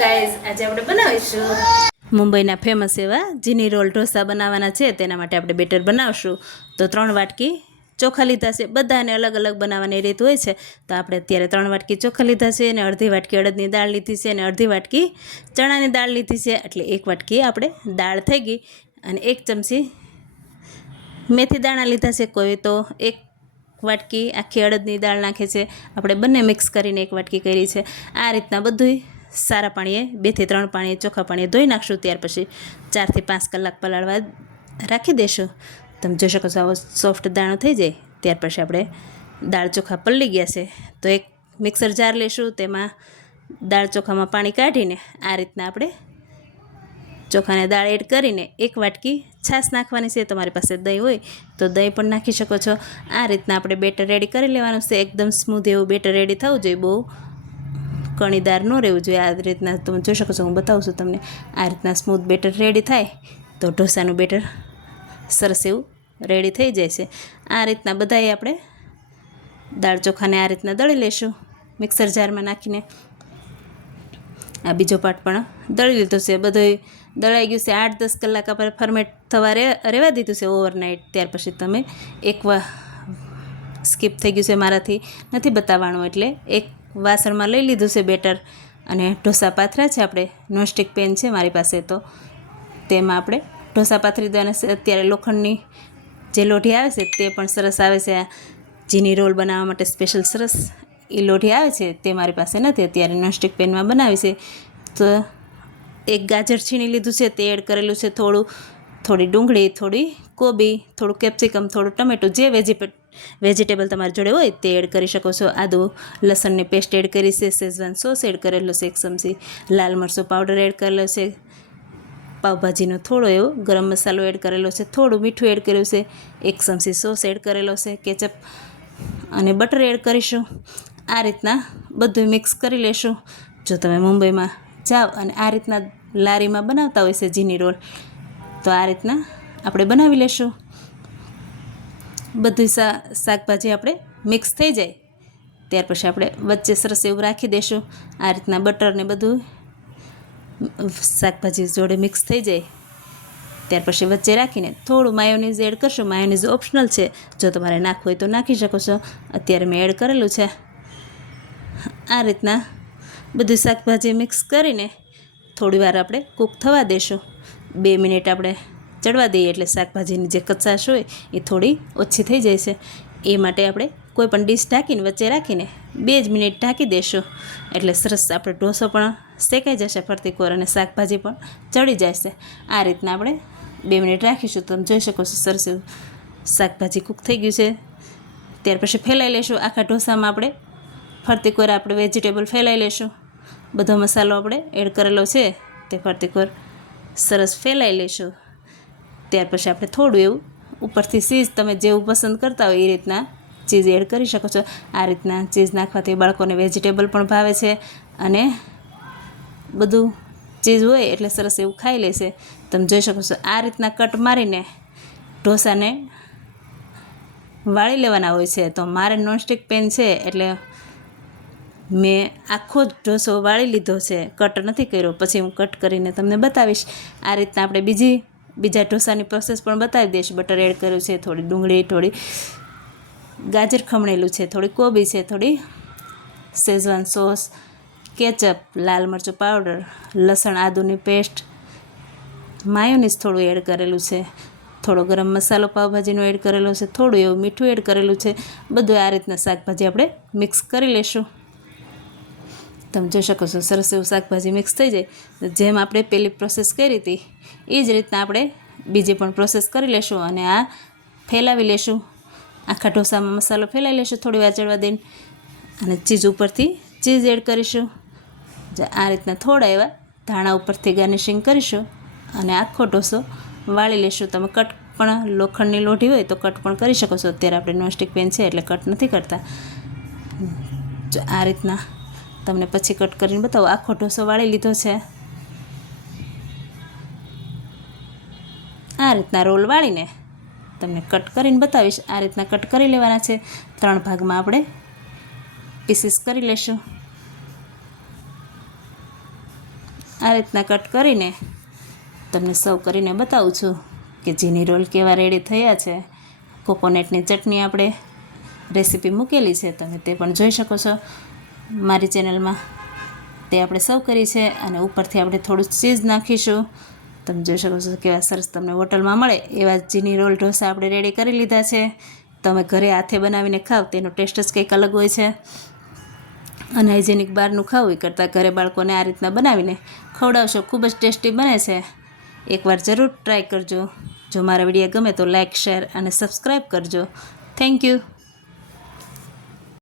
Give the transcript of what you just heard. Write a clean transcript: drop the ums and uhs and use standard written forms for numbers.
Guys આજે આપણે બનાવીશું મુંબઈના ફેમસ એવા જીની રોલ ઢોસા બનાવવાના છે। તેના માટે આપણે બેટર બનાવશું। તો 3 વાટકી ચોખા લીધા છે। બધાને અલગ અલગ બનાવવાની રીત હોય છે। તો આપણે અત્યારે 3 વાટકી ચોખા લીધા છે અને અડધી વાટકી અડદની દાળ લીધી છે અને અડધી વાટકી ચણાની દાળ લીધી છે। એટલે 1 વાટકી આપણે દાળ થઈ ગઈ અને 1 ચમચી મેથી દાણા લીધા છે। કોઈ તો 1 વાટકી આખી અડદની દાળ નાખે છે। આપણે બંને મિક્સ કરીને 1 વાટકી કરી છે। આ રીતના બધું સારા પાણીએ 2 થી 3 પાણીએ ચોખ્ખા પાણીએ ધોઈ નાખશું। ત્યાર પછી 4 થી 5 કલાક પલાળવા રાખી દેશું। તમે જોઈ શકો છો આવો સોફ્ટ દાણો થઈ જાય ત્યાર પછી આપણે દાળ ચોખા પલળી ગયા છે તો એક મિક્સર જાર લેશું। તેમાં દાળ ચોખામાં પાણી કાઢીને આ રીતના આપણે ચોખાને દાળ એડ કરીને 1 વાટકી છાશ નાખવાની છે। તમારી પાસે દહીં હોય તો દહીં પણ નાખી શકો છો। આ રીતના આપણે બેટર રેડી કરી લેવાનું છે। એકદમ સ્મૂધ એવું બેટર રેડી થવું જોઈએ, બહુ કણીદાર ન રહેવું જોઈએ। આ રીતના તમે જોઈ શકો છો, હું બતાવું છું તમને। આ રીતના સ્મૂથ બેટર રેડી થાય તો ઢોસાનું બેટર સરસ એવું રેડી થઈ જાય છે। આ રીતના બધાએ આપણે દાળ ચોખાને આ રીતના દળી લેશું મિક્સર જારમાં નાખીને। આ બીજો પાર્ટ પણ દળી લીધો છે, બધું દળાઈ ગયું છે। 8-10 કલાક આપણે ફર્મેટ થવા રહેવા દીધું છે ઓવરનાઇટ। ત્યાર પછી તમે એક સ્કીપ થઈ ગયું છે, મારાથી નથી બતાવવાનું, એટલે એક વાસણમાં લઈ લીધું છે બેટર અને ઢોસા પાથરા છે। આપણે નોનસ્ટિક પેન છે મારી પાસે, તો તેમાં આપણે ઢોસા પાથરી દેવાના છે। અત્યારે લોખંડની જે લોઢી આવે છે તે પણ સરસ આવે છે, જીની રોલ બનાવવા માટે સ્પેશિયલ સરસ એ લોઢી આવે છે, તે મારી પાસે નથી, અત્યારે નોનસ્ટિક પેનમાં બનાવી છે। તો 1 ગાજર છીણી લીધું છે, તે એડ કરેલું છે। થોડી ડુંગળી, થોડી કોબી, થોડું કેપ્સિકમ, થોડું ટમેટું, જે વેજીટેબલ તમારી જોડે હોય તે એડ કરી શકો છો। આદુ લસણની પેસ્ટ એડ કરી છે। શેઝવાન સોસ એડ કરેલો છે 1 ચમચી, લાલ મરચું પાવડર એડ કરેલો છે, પાવભાજીનો થોડો એવો ગરમ મસાલો એડ કરેલો છે, થોડું મીઠું એડ કર્યું છે, 1 ચમચી સોસ એડ કરેલો છે, કેચઅપ અને બટર એડ કરીશું। આ રીતના બધું મિક્સ કરી લેશું। જો તમે મુંબઈમાં જાઓ અને આ રીતના લારીમાં બનાવતા હોય છે જીની રોલ, તો આ રીતના આપણે બનાવી લેશું। બધું શાકભાજી આપણે મિક્સ થઈ જાય ત્યાર પછી આપણે વચ્ચે સરસ એવું રાખી દઈશું। આ રીતના બટર ને બધું શાકભાજી જોડે મિક્સ થઈ જાય ત્યાર પછી વચ્ચે રાખીને થોડું માયોનીઝ એડ કરશું। માયોનીઝ ઓપ્શનલ છે, જો તમારે નાખવું હોય તો નાખી શકો છો, અત્યારે મેં એડ કરેલું છે। આ રીતના બધું શાકભાજી મિક્સ કરીને થોડી વાર આપણે કૂક થવા દેશું। 2 મિનિટ આપણે ચડવા દઈએ એટલે શાકભાજીની જે કચાશ હોય એ થોડી ઓછી થઈ જાય છે। એ માટે આપણે કોઈ પણ ડીશ ઢાંકીને વચ્ચે રાખીને 2 જ મિનિટ ઢાંકી દેશું, એટલે સરસ આપણો ઢોસો પણ શેકાઈ જશે ફરતી કોર અને શાકભાજી પણ ચડી જશે। આ રીતના આપણે 2 મિનિટ રાખીશું। તમે જોઈ શકો છો સરસ એવું શાકભાજી કૂક થઈ ગયું છે। ત્યાર પછી ફેલાઈ લેશું આખા ઢોસામાં। આપણે ફરતી કોર આપણે વેજીટેબલ ફેલાઈ લેશું। બધો મસાલો આપણે એડ કરેલો છે તે ફરતી કોર સરસ ફેલાઈ લેશું। ત્યાર પછી આપણે થોડું એવું ઉપરથી ચીઝ, તમે જેવું પસંદ કરતા હોય એ રીતના ચીઝ એડ કરી શકો છો। આ રીતના ચીઝ નાખવાથી બાળકોને વેજીટેબલ પણ ભાવે છે અને બધું ચીઝ હોય એટલે સરસ એવું ખાઈ લેશે। તમે જોઈ શકો છો આ રીતના કટ મારીને ઢોસાને વાળી લેવાના હોય છે। તો મારે નોનસ્ટિક પેન છે એટલે મેં આખો જ ઢોસો વાળી લીધો છે, કટ નથી કર્યો, પછી હું કટ કરીને તમને બતાવીશ। આ રીતના આપણે બીજા ઢોસાની પ્રોસેસ પણ બતાવી દઈશ। બટર એડ કર્યું છે, થોડી ડુંગળી, થોડી ગાજર ખમણેલું છે, થોડી કોબી છે, થોડી શેઝવાન સોસ, કેચઅપ, લાલ મરચું પાવડર, લસણ આદુની પેસ્ટ, માયોનીઝ થોડું એડ કરેલું છે, થોડો ગરમ મસાલો પાવભાજીનો એડ કરેલો છે, થોડું એવું મીઠું એડ કરેલું છે। બધું આ રીતના શાકભાજી આપણે મિક્સ કરી લેશું। તમે જોઈ શકો છો સરસ એવું શાકભાજી મિક્સ થઈ જાય। જેમ આપણે પહેલી પ્રોસેસ કરી હતી એ જ રીતના આપણે બીજી પણ પ્રોસેસ કરી લેશું અને આ ફેલાવી લેશું। આખા ઢોસામાં મસાલો ફેલાવી લેશું થોડી વાર ચડવા દઈને અને ચીઝ ઉપરથી ચીઝ એડ કરીશું। આ રીતના થોડા એવા ધાણા ઉપરથી ગાર્નિશિંગ કરીશું અને આખો ઢોસો વાળી લેશું। તમે કટ પણ લોખંડની લોઢી હોય તો કટ પણ કરી શકો છો, અત્યારે આપણે નોનસ્ટિક પેન છે એટલે કટ નથી કરતા। આ રીતના તમને પછી કટ કરીને બતાવો। આખો ઢોસો વાળી લીધો છે। આ રીતના રોલ વાળીને તમને કટ કરીને બતાવીશ। આ રીતના કટ કરી લેવાના છે। 3 ભાગમાં આપણે પીસીસ કરી લેશું। આ રીતના કટ કરીને તમને સર્વ કરીને બતાવું છું કે જીની રોલ કેવા રેડી થયા છે. કોકોનટની ચટણી આપણે રેસીપી મૂકેલી છે, તમે તે પણ જોઈ શકો છો મારી ચેનલમાં. તે આપણે સર્વ કરી છે અને ઉપરથી આપણે થોડું ચીઝ નાખીશું. તમે જોઈ શકો છો કેવા સરસ તમને હોટલમાં મળે એવા જીની રોલ ઢોસા આપણે રેડી કરી લીધા છે. તમે ઘરે હાથે બનાવીને ખાવ તેનો ટેસ્ટ જ કંઈક અલગ હોય છે. અનહાઇજેનિક બહારનું ખાવું એ કરતાં ઘરે બાળકોને આ રીતના બનાવીને ખવડાવશો, ખૂબ જ ટેસ્ટી બને છે. એકવાર જરૂર ટ્રાય કરજો. જો મારા વિડીયો ગમે તો લાઇક, શેર અને સબસ્ક્રાઈબ કરજો. Thank you.